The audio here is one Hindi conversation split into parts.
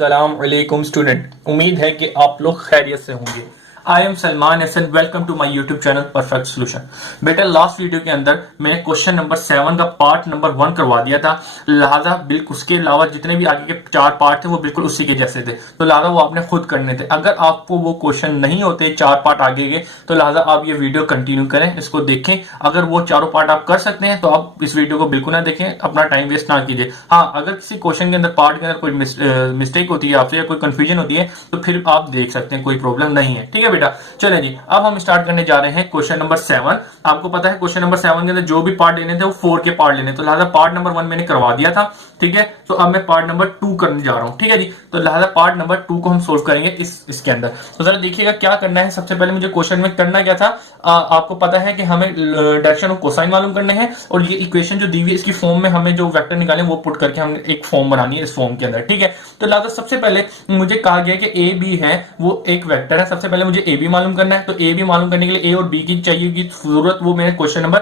अस्सलाम वालेकुम स्टूडेंट, उम्मीद है कि आप लोग खैरियत से होंगे। I am Salman Hasan, welcome to my YouTube channel perfect solution. बेटा लास्ट वीडियो के अंदर मैंने क्वेश्चन नंबर 7 का पार्ट नंबर 1 करवा दिया था, लिहाजा बिल्कुल उसके अलावा जितने भी आगे के 4 पार्ट थे वो बिल्कुल उसी के जैसे थे, तो लिहाजा वो आपने खुद करने थे। अगर आपको वो क्वेश्चन नहीं होते 4 पार्ट आगे के, तो लिहाजा आप ये वीडियो कंटिन्यू करें, इसको देखें। अगर वो चारों पार्ट आप कर सकते हैं तो आप इस वीडियो को बिल्कुल ना देखें, अपना टाइम वेस्ट ना कीजिए। हाँ, अगर किसी क्वेश्चन के अंदर पार्ट के अंदर कोई मिस्टेक होती है आपसे या कोई कंफ्यूजन होती है तो फिर आप देख सकते हैं, कोई प्रॉब्लम नहीं है। ठीक है बेटा, चलें जी, अब हम स्टार्ट करने जा रहे हैं क्वेश्चन नंबर 7। आपको पता है क्वेश्चन नंबर 7 के अंदर जो भी पार्ट लेने थे वो 4 के पार्ट लेने, तो लिहाजा पार्ट नंबर 1 मैंने करवा दिया था। ठीक है, तो अब मैं पार्ट नंबर 2 करने जा रहा हूं। ठीक है जी, तो लिहाजा पार्ट नंबर 2 को हम सोल्व करेंगे इसके अंदर। तो जरा देखिएगा क्या करना है। सबसे पहले मुझे क्वेश्चन में करना क्या था, आपको पता है कि हमें डायरेक्शन ऑफ कोसाइन मालूम करने हैं, और ये इक्वेशन जो दी हुई है इसकी फॉर्म में हमें जो वेक्टर निकाले वो पुट करके हमने एक फॉर्म बनानी है इस फॉर्म के अंदर। ठीक है, तो लिहाजा सबसे पहले मुझे कहा गया कि ए बी है वो एक वेक्टर है। सबसे पहले मुझे ए बी मालूम करना है, तो ए बी मालूम करने के लिए ए और बी की चाहिए की जरूरत, वो मैंने क्वेश्चन नंबर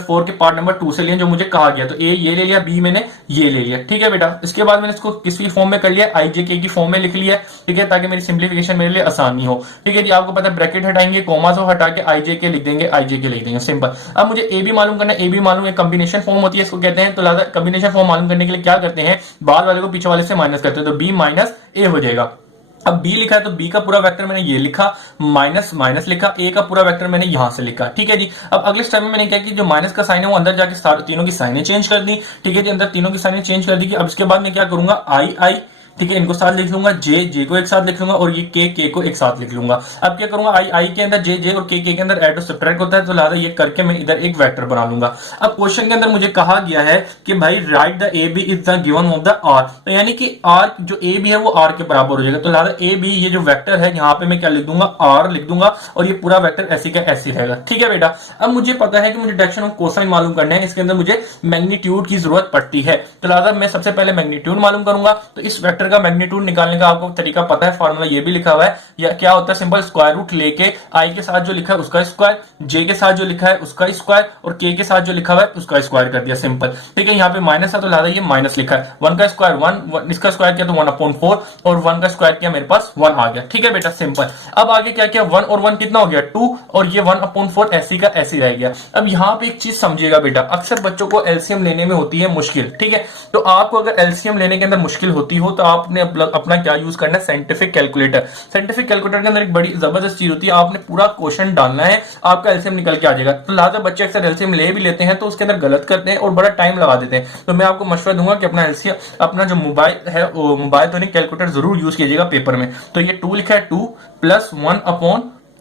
4 के पार्ट नंबर 2 से लिया जो मुझे कहा गया। तो ए ये ले लिया, बी मैंने ये ले लिया। ठीक है बेटा, इसके बाद मैंने इसको किसी फॉर्म में कर लिया, आई जे के की फॉर्म में लिख लिया। ठीक है, ताकि मेरी सिंप्लीफिकेशन मेरे लिए आसानी हो। ठीक है जी, आपको पता है ब्रैकेट हटाएंगे, कोमा से हटा के आई जे के लिख देंगे, आई जे के लिख देंगे, सिंपल। अब मुझे ए बी मालूम करना है, ए बी मालूम है कॉम्बिनेशन फॉर्म होती है इसको कहते हैं। तो लिहाजा कॉम्बिनेशन फॉर्म मालूम करने के लिए क्या करते हैं, बाद वाले को पीछे वाले से माइनस करते हैं, तो बी माइनस ए हो जाएगा। अब b लिखा है तो b का पूरा वेक्टर मैंने ये लिखा, माइनस माइनस लिखा, a का पूरा वेक्टर मैंने यहां से लिखा। ठीक है जी, अब अगले स्टेप में मैंने क्या कि जो माइनस का साइन है वो अंदर जाके तीनों की साइनें चेंज कर दी। ठीक है जी, अंदर तीनों की साइनें चेंज कर दी। अब इसके बाद मैं क्या करूंगा, आई आई, ठीक है, इनको साथ लिख लूंगा, जे जे को एक साथ लिख लूंगा, और ये के को एक साथ लिख लूंगा। अब क्या करूंगा, आई आई के अंदर जे जे और के अंदर एड और सब्ट्रैक्ट होता है, तो लिहाजा ये करके मैं इधर एक वेक्टर बना लूंगा। अब क्वेश्चन के अंदर मुझे कहा गया है कि भाई right the A B is the given of the R, तो यानी कि आर जो ए बी है वो आर के बराबर हो जाएगा। तो लिहाजा ए बी ये जो वेक्टर है यहाँ पे मैं क्या लिख दूंगा, आर लिख दूंगा, और ये पूरा वेक्टर ऐसी का ऐसी रहेगा। ठीक है बेटा, अब मुझे पता है कि मुझे डायरेक्शन ऑफ कोसाइन मालूम करना है, इसके अंदर मुझे मैग्नीट्यूड की जरूरत पड़ती है। तो लिहाजा मैं सबसे पहले मैग्नीट्यूड मालूम करूंगा। तो इस वेक्टर का मैग्नीट्यूड निकालने का आपको तरीका पता है, फार्मूला ये भी लिखा हुआ है। या क्या होता है, सिंपल स्क्वायर रूट लेके आई के साथ जो लिखा है उसका स्क्वायर, जे के साथ जो लिखा है उसका स्क्वायर, और के साथ जो लिखा हुआ है उसका स्क्वायर कर दिया, सिंपल। ठीक है, यहाँ पे माइनस है तो लिहाजा ये माइनस लिखा है। 1 का स्क्वायर 1, इसका स्क्वायर किया तो 1/4, और 1 का स्क्वायर किया मेरे पास 1 आ गया। ठीक है बेटा, सिंपल। अब आगे क्या किया, 1 और 1 कितना हो गया 2, और ये 1/4 ऐसी का ऐसी रह गया। अब यहाँ पे एक चीज समझिएगा बेटा, अक्सर बच्चों को एलसीएम लेने में होती है मुश्किल। ठीक है, तो आपको अगर एलसीएम लेने के अंदर मुश्किल होती हो तो आपने अपना क्या यूज करना है, साइंटिफिक कैलकुलेटर। साइंटिफिक कैलकुलेटर के अंदर एक बड़ी जबरदस्त चीज होती है, आपने पूरा क्वेश्चन डालना है, आपका एलसीएम निकल के आ जाएगा। तो लिहाजा बच्चे अक्सर एलसीएम ले भी लेते हैं तो उसके अंदर गलत करते हैं और बड़ा टाइम लगा देते हैं। तो मैं आपको मशवरा दूंगा कि अपना एलसीएम, अपना जो मोबाइल है वो मोबाइल तो नहीं, कैलकुलेटर जरूर यूज कीजिएगा पेपर में। तो ये 2 लिखा है, 2 +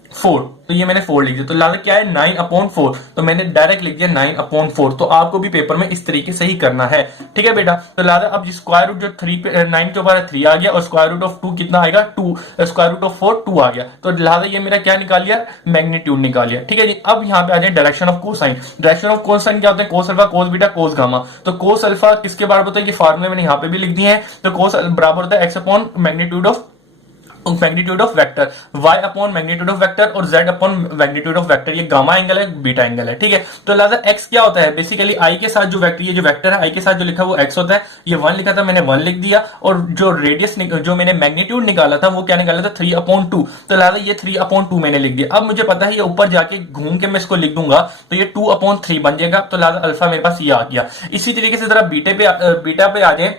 1/4, तो ये मैंने 4 लिख दिया। तो लिहाजा क्या है 9/4, तो मैंने डायरेक्ट लिख दिया 9/4। तो आपको भी पेपर में इस तरीके से ही करना है। ठीक है बेटा, तो लिहाजा अब स्क्वायर रूट जो 9 के ऊपर 3 आ गया, और स्क्वायर रूट ऑफ 2 कितना आएगा 2, स्क्वायर रूट ऑफ 4 2 आ गया। तो लिहाजा ये मेरा क्या निकाल लिया, मैग्नीट्यूड निकाल लिया। ठीक है जी, अब यहाँ पे आ जाए direction of cosine. Direction of cosine क्या होता है, cos alpha cos beta cos gamma. तो कोस अल्फा किसके बराबर होता है, कि फार्मूले मैंने यहाँ पे भी लिख दिए हैं। तो कोस बराबर होता है x/मैग्नीट्यूड of vector, y upon magnitude of vector, और z upon magnitude of vector. ये गामा एंगल है, बीटा एंगल है। ठीक है, तो लिहाजा x क्या होता है, बेसिकली i के साथ जो वेक्टर, ये जो वेक्टर है i के साथ जो लिखा है वो x होता है। ये 1 लिखा था मैंने 1 लिख दिया, और जो रेडियस जो मैंने मैग्नीट्यूड निकाला था वो क्या निकाला था 3/2। तो लिहाजा ये 3/2 मैंने लिख दिया। अब मुझे पता है ये ऊपर जाके घूम के मैं इसको लिख दूंगा तो ये 2/3 बन जाएगा। तो लिहाजा अल्फा मेरे पास ये आ गया। इसी तरीके से जरा बीटा पे आ जाए।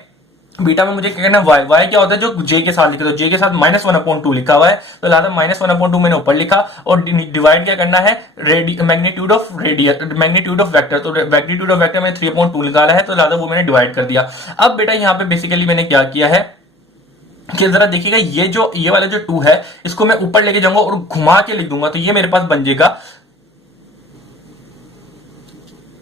बीटा में मुझे क्या करना है, वाई क्या होता है, जो जे के साथ लिखा, तो जे के साथ -1/2 लिखा हुआ है, तो लिहाजा -1/2 मैंने ऊपर लिखा, और डिवाइड क्या करना है, मैग्नीट्यूड ऑफ वेक्टर। तो मैग्नीट्यूड ऑफ वेक्टर में 3/2 निकाला है, तो लिहाजा वो मैंने डिवाइड कर दिया। अब बेटा यहाँ पे बेसिकली मैंने क्या किया है कि जरा देखिएगा, ये वाला जो 2 है इसको मैं ऊपर लेके जाऊंगा और घुमा के लिख दूंगा, तो ये मेरे पास बन जाएगा।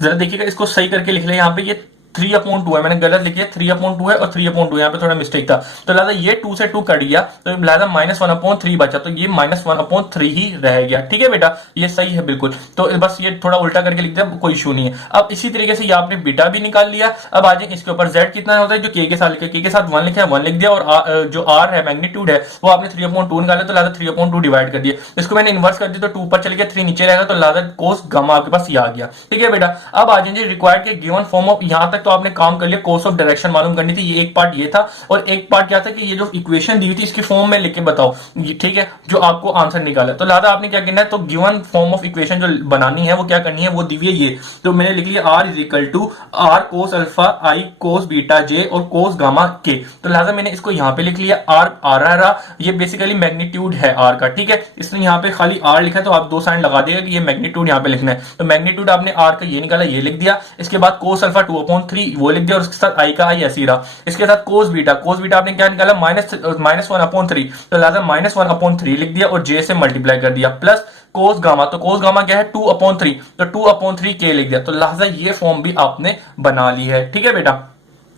जरा देखिएगा, इसको सही करके लिख ले, यहाँ पे ये 3/2 है, मैंने गलत लिखी है, 3/2 है और 3/2, यहाँ पे थोड़ा मिस्टेक था। तो लिहाजा ये 2 से 2 कट गया, तो लिहाजा -1/3 बचा, तो ये -1/3 ही रह गया। ठीक है बेटा, ये सही है बिल्कुल। तो बस ये थोड़ा उल्टा करके लिख दिया, कोई इशू नहीं है। अब इसी तरीके से ये आपने बीटा भी निकाल लिया। अब आ जाए इसके ऊपर z कितना होता है, जो के साथ लिखा, के साथ 1 लिखा है 1 लिख दिया, और जो r है मैग्नीट्यूड है वो आपने 3/2 निकाला, तो लिहाजा 3/2 डिवाइड कर दिया। इसको मैंने इन्वर्स कर दिया तो 2 ऊपर चले गया, 3 नीचे रहेगा, तो लिहाजा कोस गामा आपके पास ये आ गया। ठीक है बेटा, अब आ जाए रिक्वायर्ड के गिवन फॉर्म ऑफ, यहां तक तो आपने काम कर लिया, कोर्स ऑफ डायरेक्शन मालूम करनी थी, ये एक पार्ट ये था, और एक पार्ट क्या था कि ये जो इक्वेशन दी हुई थी इसकी फॉर्म में लिख के बताओ, ठीक है, जो आपको आंसर निकाला। तो लिहाजा आपने क्या करना है, तो गिवन फॉर्म ऑफ इक्वेशन जो बनानी है वो क्या करनी है, वो दी हुई है ये। तो मैंने लिख लिया R is equal to R cos alpha I cos beta J और कोस गामा के। तो लिहाजा मैंने इसको यहां पे लिख लिया आर आर आर, ये बेसिकली मैग्नीट्यूड है आर का, ठीक है। इसने यहाँ पे खाली आर लिखा है तो आप दो साइन लगा देगा कि ये मैग्नीट्यूड यहाँ पे लिखना है। तो मैग्नीट्यूड आपने आर का ये निकाला, ये लिख दिया। इसके बाद कोस अल्फा 2/3 वो लिख दिया, और उसके साथ आई का आई ऐसी रहा। इसके साथ कोस बीटा आपने क्या निकाला, -1/3। तो लिहाजा -1/3 लिख दिया और जे से मल्टीप्लाई कर दिया, प्लस कोस गामा, तो कोस गामा क्या है 2/3, तो 2/3 के लिख दिया। तो लिहाजा ये फॉर्म भी आपने बना ली है, ठीक है बेटा।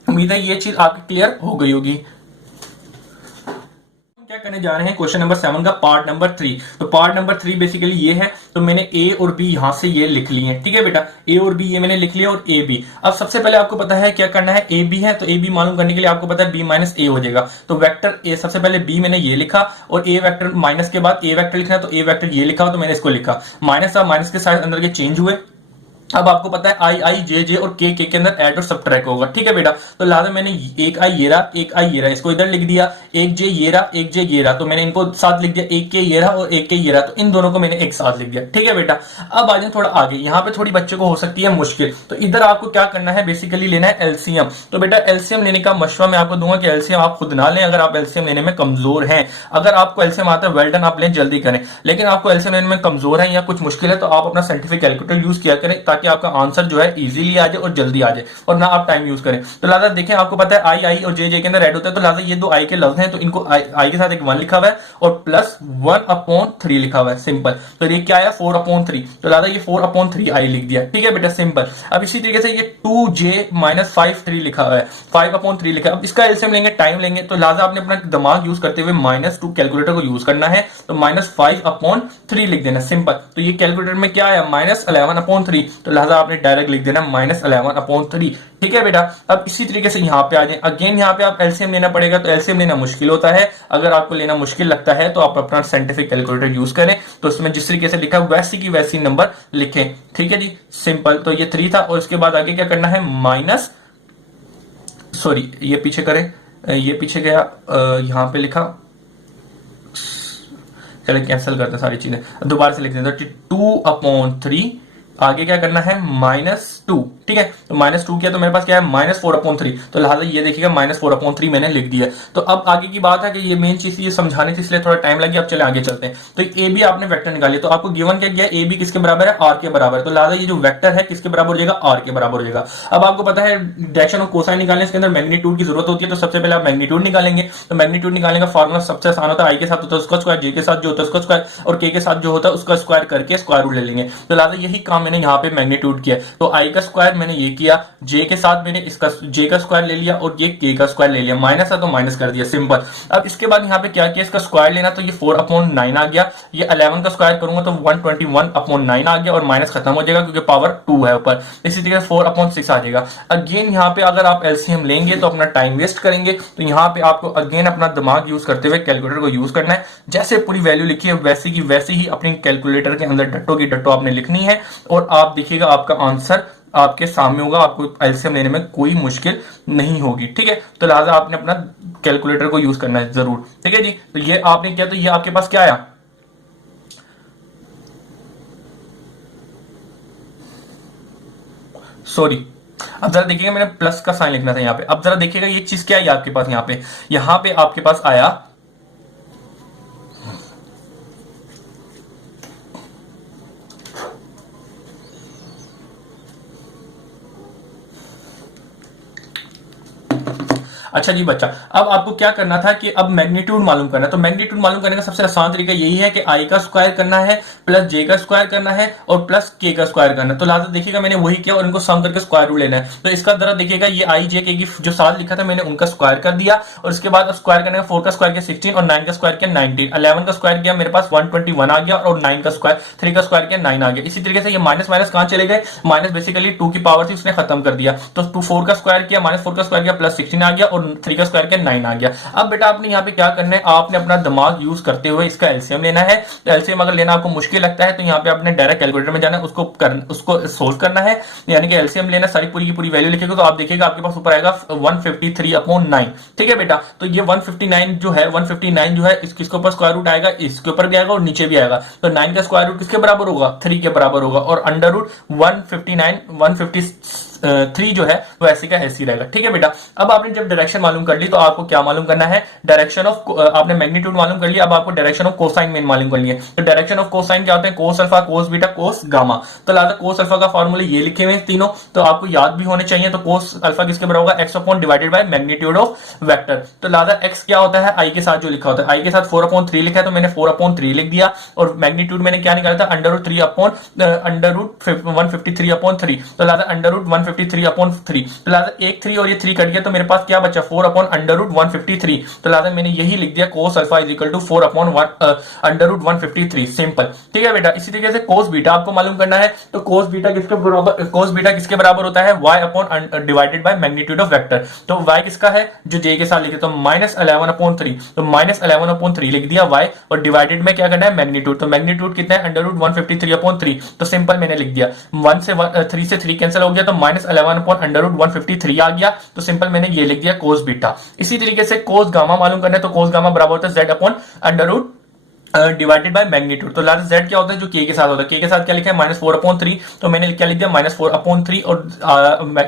उम्मीद है ये चीज आपकी क्लियर हो गई होगी। क्या करने जा रहे हैं, क्वेश्चन नंबर 7 का पार्ट नंबर 3। तो पार्ट नंबर 3 बेसिकली ये है, तो मैंने ए और बी यहां से ये लिख लिए हैं, ठीक है बेटा। ए और बी ये मैंने लिख लिया, और ए बी। अब सबसे पहले आपको पता है क्या करना है, ए बी है तो ए बी मालूम करने के लिए आपको पता है बी माइनस ए हो जाएगा। तो वेक्टर ए, सबसे पहले बी मैंने ये लिखा, और ए वेक्टर माइनस के बाद ए वेक्टर लिखना है, तो ए वेक्टर ये लिखा, तो मैंने इसको लिखा। माइनस के साइड अंदर के चेंज हुए। अब आपको पता है आई आई जे जे और के अंदर ऐड और सबट्रैक्ट होगा, ठीक है बेटा। तो लिहाजा मैंने एक आई ये रहा, एक आई ये रहा, इसको इधर लिख दिया, एक जे ये रहा, एक जे ये रहा, तो मैंने इनको साथ लिख दिया, एक के ये रहा और एक के ये रहा, तो इन दोनों को मैंने एक साथ लिख दिया, ठीक है बेटा। अब आ जाए थोड़ा आगे, यहां पे थोड़ी बच्चे को हो सकती है मुश्किल, तो इधर आपको क्या करना है, बेसिकली लेना है एलसीएम। तो बेटा एलसीएम लेने का मशवरा मैं आपको दूंगा कि एलसीएम आप खुद ना लें, अगर आप एलसीएम लेने में कमजोर हैं। अगर आपको एलसीएम आता है वेल डन, आप लें, जल्दी करें। लेकिन आपको एलसीएम लेने में कमजोर है या कुछ मुश्किल है, तो आप अपना साइंटिफिक कैलकुलेटर यूज किया करें, ताकि आपका आंसर जो है इजीली आ जाए और जल्दी आ जाए, और ना आप टाइम यूज करें। तो लिहाजा देखें, आपको पता है आई आई और जे जे के अंदर ऐड होता है, तो लिहाजा ये दो आई के लफ्ज हैं, तो इनको आई के साथ एक 1 लिखा हुआ है और प्लस 1/3 लिखा हुआ है, सिंपल। तो ये क्या है 4/3, तो लिहाजा ये 4/3 आई लिख दिया, ठीक है बेटा, सिंपल। अब इसी तरीके से ये 2j-5/3 लिखा हुआ है, 5/3 लिखा है। अब इसका एलसीएम लेंगे, टाइम लेंगे, तो लिहाजा आपने अपना दिमाग यूज करते हुए -2 कैलकुलेटर को यूज करना है, तो -5/3 लिख देना, सिंपल। तो ये कैलकुलेटर में क्या है -11/3, तो लिहाजा आपने डायरेक्ट लिख देना -11/3, ठीक है बेटा। अब इसी तरीके से यहां पे आ जाए, अगेन यहां पे आप एलसीएम लेना पड़ेगा, तो एलसीएम लेना मुश्किल होता है। अगर आपको लेना मुश्किल लगता है तो आप अपना साइंटिफिक कैलकुलेटर यूज करें, तो उसमें जिस तरीके से लिखा वैसी की वैसी नंबर लिखें, ठीक है जी, सिंपल। तो ये 3 था, और उसके बाद आगे क्या करना है, ये पीछे करें, ये पीछे गया, यहां पे लिखा, चले कैंसिल करते हैं सारी चीजें, दोबारा से लिख देते हैं, 2/3, आगे क्या करना है -2, ठीक है। तो -2 किया तो मेरे पास क्या है -4/3, तो लिहाजा ये देखिएगा -4/3 मैंने लिख दिया। तो अब आगे की बात है कि ये मेन चीज ये समझाने थी, इसलिए थोड़ा टाइम लगी। अब चले आगे चलते हैं। तो ए बी आपने वेक्टर निकाली, तो आपको गिवन क्या किया, ए बी किसके बराबर है, आर के बराबर है, तो लिहाजा ये जो वेक्टर है किसके बराबर हो जाएगा, आर के बराबर हो जाएगा। अब आपको पता है डायरेक्शन और कोसाइन निकालने इसके अंदर मैग्नीट्यूड की जरूरत होती है, तो सबसे पहले आप मैग्नीट्यूड निकालेंगे। तो मैग्नीट्यूड निकालने का फॉर्मुला सबसे आसान होता है, आई के साथ होता है उसका स्क्वायर, जे के साथ जो होता है उसका स्क्वायर, और के साथ जो होता है उसका स्क्वायर करके स्क्वायर रूट ले लेंगे। तो लिहाजा यही काम मैंने यहाँ पे मैग्नीट्यूड किया। तो आई का स्क्वायर मैंने ये किया, जे के साथ मैंने इसका जे का स्क्वायर ले लिया, और ये के का स्क्वायर ले लिया, माइनस है तो माइनस कर दिया, सिंपल। अब इसके बाद यहाँ पे क्या किया, इसका स्क्वायर लेना, तो ये 4/9 आ गया। ये 11 का स्क्वायर करूंगा तो 121/9 आ गया, और माइनस खत्म हो जाएगा क्योंकि पावर 2 है ऊपर। इसी तरीके से 4/6 आ जाएगा। अगेन यहाँ पे अगर आप एलसीएम लेंगे तो अपना टाइम वेस्ट करेंगे, तो यहाँ पे आपको अगेन अपना दिमाग यूज करते हुए कैलकुलेटर को यूज करना है। जैसे पूरी वैल्यू लिखी है वैसी की वैसी ही अपनी कैलकुलेटर के अंदर डट्टो की डट्टो आपने लिखनी है, और आप देखिएगा आपका आंसर आपके सामने होगा, आपको एलसीएम लेने में कोई मुश्किल नहीं होगी, ठीक है। तो लिहाजा आपने अपना कैलकुलेटर को यूज करना है जरूर, ठीक है जी। तो ये आपने किया, तो ये आपके पास क्या आया, सॉरी, अब जरा देखिएगा मैंने प्लस का साइन लिखना था यहाँ पे। अब जरा देखिएगा ये चीज क्या है आपके पास, यहाँ पे आपके पास आया अच्छा जी बच्चा, अब आपको क्या करना था कि अब मैग्नीट्यूड मालूम करना है। तो मैग्नीट्यूड मालूम करने का सबसे आसान तरीका यही है कि आई का स्क्वायर करना है, प्लस जे का स्क्वायर करना है, और प्लस के का स्क्वायर करना है। तो लिहाजा देखिएगा मैंने वही किया, और इनको सम करके स्क्वायर रूट लेना है। तो इसका जरा देखिएगा, ये आई जे के की जो साथ लिखा था मैंने उनका स्क्वायर कर दिया, और उसके बाद स्क्वायर करने का 4 का स्क्वायर किया 16, और 9 का स्क्वायर किया 19, 11 का स्क्वायर किया मेरे पास 121 आ गया, और 9 का स्क्वायर 3 का स्क्वायर किया 9 आ गया। इसी तरीके से ये माइनस माइनस कहां चले गए, माइनस बेसिकली 2 की पावर थी उसने खत्म कर दिया। तो 4 का स्क्वायर किया, -4 का स्क्वायर किया प्लस 16 आ गया, और 3 का स्क्वायर क्या 9 आ गया। अब बेटा आपने यहाँ पे क्या करना है, आपने अपना दिमाग यूज करते हुए इसका एलसीएम लेना है। तो एलसीएम अगर लेना आपको मुश्किल लगता है तो यहाँ पे आपने डायरेक्ट कैलकुलेटर में जाना है, उसको सोल्व करना है, यानी कि एलसीएम लेना, सारी पूरी की पूरी वैल्यू लिखेगा तो आप देखिएगा आपके पास ऊपर आएगा 153/9। ठीक है बेटा, तो ये 159 जो है 159 जो है इसके ऊपर स्क्वायर रूट आएगा, इसके ऊपर भी आएगा और नीचे भी आएगा। तो 9 का स्क्वायर रूट किसके बराबर होगा, 3 के बराबर होगा, और अंडर रूट 153 जो है वो ऐसे का ऐसे रहेगा। ठीक है बेटा, अब आपने जब डायरेक्शन मालूम कर ली तो आपको क्या मालूम करना है, डायरेक्शन ऑफ, आपने मैग्नीट्यूड मालूम कर लिया, अब आपको डायरेक्शन ऑफ कोसाइन मेन मालूम कर लिया। तो डायरेक्शन ऑफ कोसाइन क्या होता है, cos alpha, cos beta, cos gamma. तो लिहाजा कोस अल्फा का फॉर्मूला ये लिखे हुए तीनों, तो आपको याद भी होने चाहिए। तो कोस अल्फा किसके बराबर होगा, x upon divided by magnitude of vector. तो लिहाजा एक्स क्या होता है, आई के साथ जो लिखा होता है, आई के साथ 4/3 लिखा है तो मैंने 4/3 लिख दिया, और मैग्नीट्यूड मैंने क्या निकाला था, अंडर रूट 153/3। तो लिहाजा अंडर रूट 153/3। तो लिहाजा एक 3 और ये 3 कट गया तो मेरे पास क्या बचा, 4/153। तो लिहाजा मैंने यही लिख दिया, cos alpha is equal to 4/153 simple. ठीक है बेटा, इसी तरीके से कोस बीटा आपको मालूम करना है। तो कोस बीटा किसके बराबर होता है, y upon divided by magnitude of vector. तो y किसका है, जो j के साथ लिखे, तो -11/3। तो -11/3 लिख दिया y, और डिवाइडेड में क्या करना है, मैग्नीट्यूड। तो मैग्नीट्यूड कितना है, अंडर रूट 153/3। तो सिंपल मैंने लिख दिया, 3 से 3 कैंसिल हो गया तो -11/153 आ गया। तो सिंपल मैंने ये लिख दिया कोस बीटा। इसी तरीके से कोस गामा मालूम करना है, तो कोस गामा बराबर होता है z upon under root divided by magnitude. तो लास्ट z क्या होता है, जो k के साथ होता है, k के साथ क्या लिखा है, -4/3। तो मैंने क्या लिख दिया, -4/3, और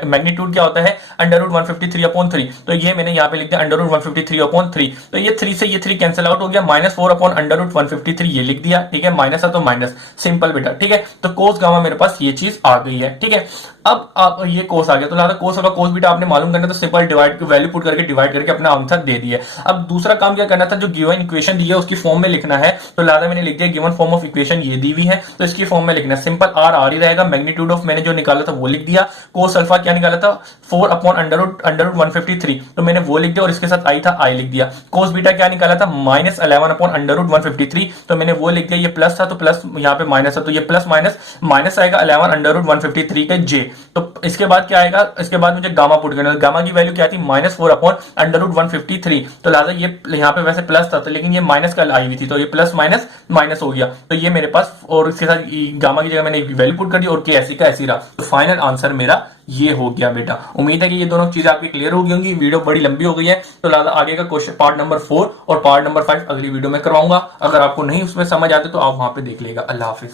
मैग्नीट्यूड क्या होता है, अंडर रूट 153/3। तो ये मैंने यहाँ पे लिख दिया अंडर रूट 153/3। तो ये 3 से ये 3 कैंसिल आउट हो गया, -4/√153 ये लिख दिया। ठीक है, माइनस है तो माइनस, सिंपल बेटा। ठीक है, तो कोस गामा मेरे पास ये चीज आ गई है। ठीक है, अब आप ये कोस आ गया, तो लिहाजा कोस होगा, कोस बीटा आपने मालूम करना, तो सिंपल डिवाइड वैल्यू पुट करके डिवाइड करके अपना आंसर दे दिया। अब दूसरा काम क्या करना था, जो गिवन इक्वेशन दी है उसकी फॉर्म में लिखना है। तो लिहाजा मैंने लिख दिया गिवन फॉर्म ऑफ इक्वेशन ये दी हुई है, तो इसकी फॉर्म में लिखना है। सिंपल आर ही रहेगा, मैग्नीट्यूड ऑफ मैंने जो निकाला था वो लिख दिया, कोस अल्फा क्या निकाला था, 4/√153। तो मैंने वो लिख दिया, और इसके साथ आई था, आई लिख दिया। कोस बीटा क्या निकाला था, -11/√153। तो मैंने वो लिख दिया, ये प्लस था तो प्लस, यहाँ पे माइनस है तो ये प्लस माइनस आएगा 11/√153 के जे। तो इसके बाद क्या आएगा, इसके बाद मुझे गामा पुट करना है। गामा की वैल्यू क्या थी, -4/√153। तो लिहाजा ये यहाँ पे वैसे प्लस था तो, लेकिन ये माइनस कल आई हुई थी, तो ये प्लस माइनस माइनस हो गया। तो ये मेरे पास, और इसके साथ गामा की जगह मैंने वैल्यू पुट कर दी, और के ऐसी का ऐसी रहा। तो फाइनल आंसर मेरा ये हो गया बेटा। उम्मीद है कि ये दोनों चीजें आपकी क्लियर हो गई होंगी। वीडियो बड़ी लंबी हो गई है, तो लिहाजा आगे का क्वेश्चन पार्ट नंबर 4 और पार्ट नंबर 5 अगली वीडियो में करवाऊंगा। अगर आपको नहीं उसमें समझ आते तो आप वहां पे देख लेगा। अल्लाह हाफिज।